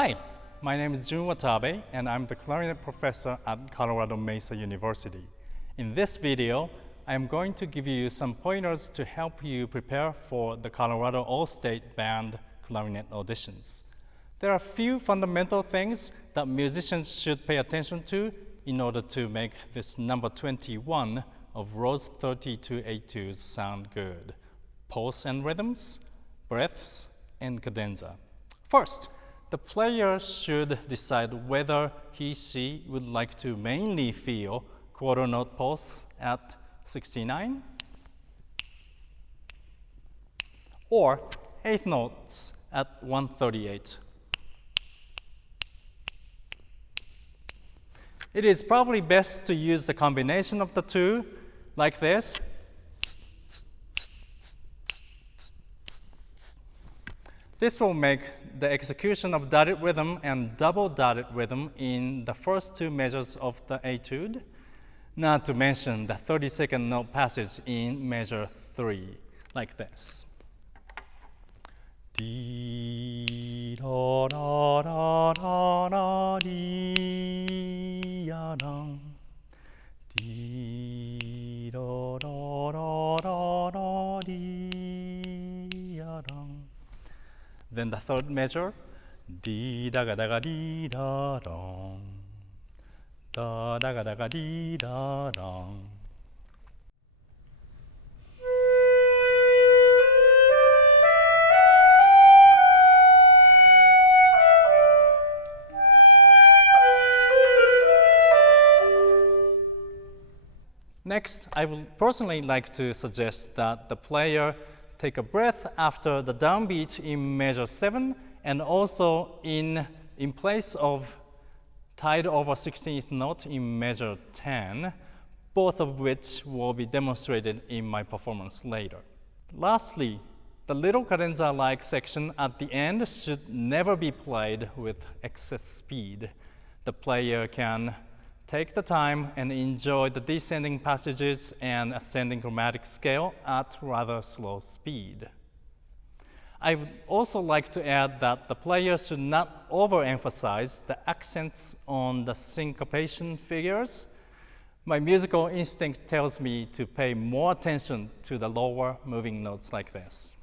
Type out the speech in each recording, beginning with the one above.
Hi, my name is Jun Watabe, and I'm the clarinet professor at Colorado Mesa University. In this video, I am going to give you some pointers to help you prepare for the Colorado All-State Band clarinet auditions. There are a few fundamental things that musicians should pay attention to in order to make this number 21 of Rose 32 Etudes sound good. Pulse and rhythms, breaths, and cadenza. First, the player should decide whether he/she would like to mainly feel quarter note pulse at 69 or eighth notes at 138. It is probably best to use the combination of the two, like this. This will make the execution of dotted rhythm and double dotted rhythm in the first two measures of the etude, not to mention the 32nd note passage in measure 3, like this. Dee da da da da da dee ya dum. Dee da da da da da dee ya dum. Then the third measure, dee da ga dee da dong, da ga dee da dong. Next, I would personally like to suggest that the player take a breath after the downbeat in measure 7 and also in place of tied over 16th note in measure 10, both of which will be demonstrated in my performance later. Lastly, the little cadenza-like section at the end should never be played with excess speed. The player can take the time and enjoy the descending passages and ascending chromatic scale at rather slow speed. I would also like to add that the player should not overemphasize the accents on the syncopation figures. My musical instinct tells me to pay more attention to the lower moving notes like this.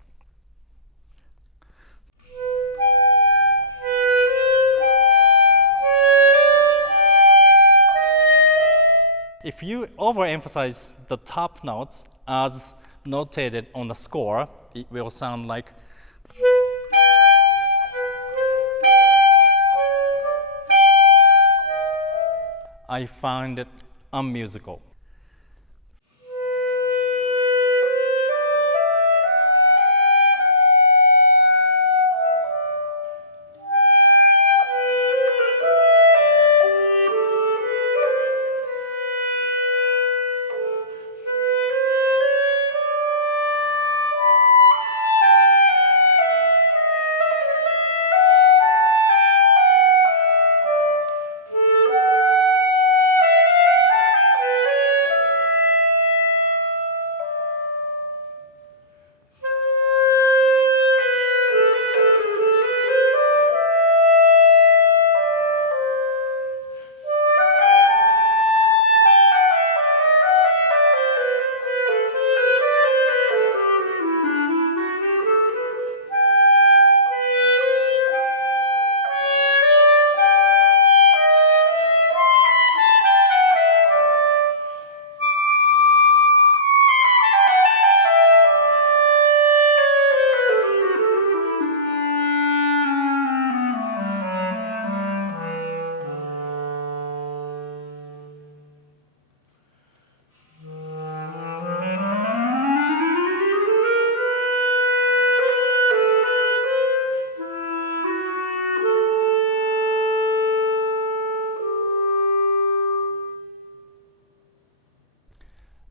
If you overemphasize the top notes as notated on the score, it will sound like I find it unmusical.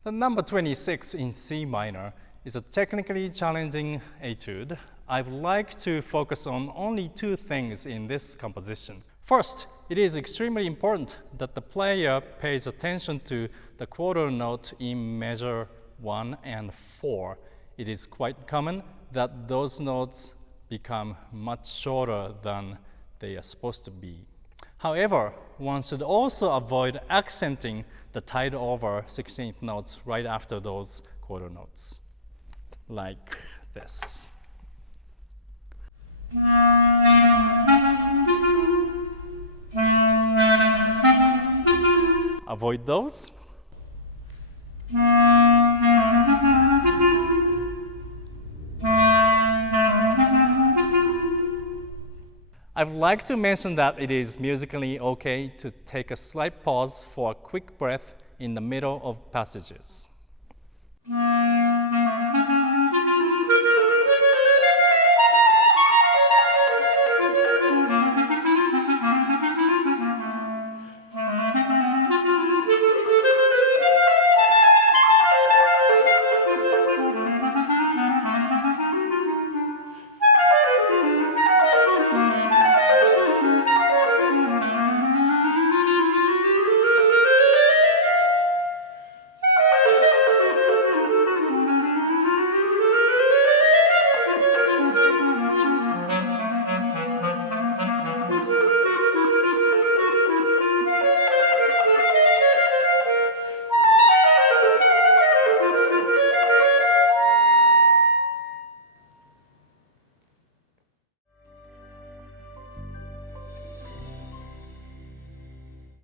The number 26 in C minor is a technically challenging etude. I'd like to focus on only two things in this composition. First, it is extremely important that the player pays attention to the quarter note in measure 1 and 4. It is quite common that those notes become much shorter than they are supposed to be. However, one should also avoid accenting the tied over 16th notes right after those quarter notes, like this. Avoid those. I'd like to mention that it is musically okay to take a slight pause for a quick breath in the middle of passages.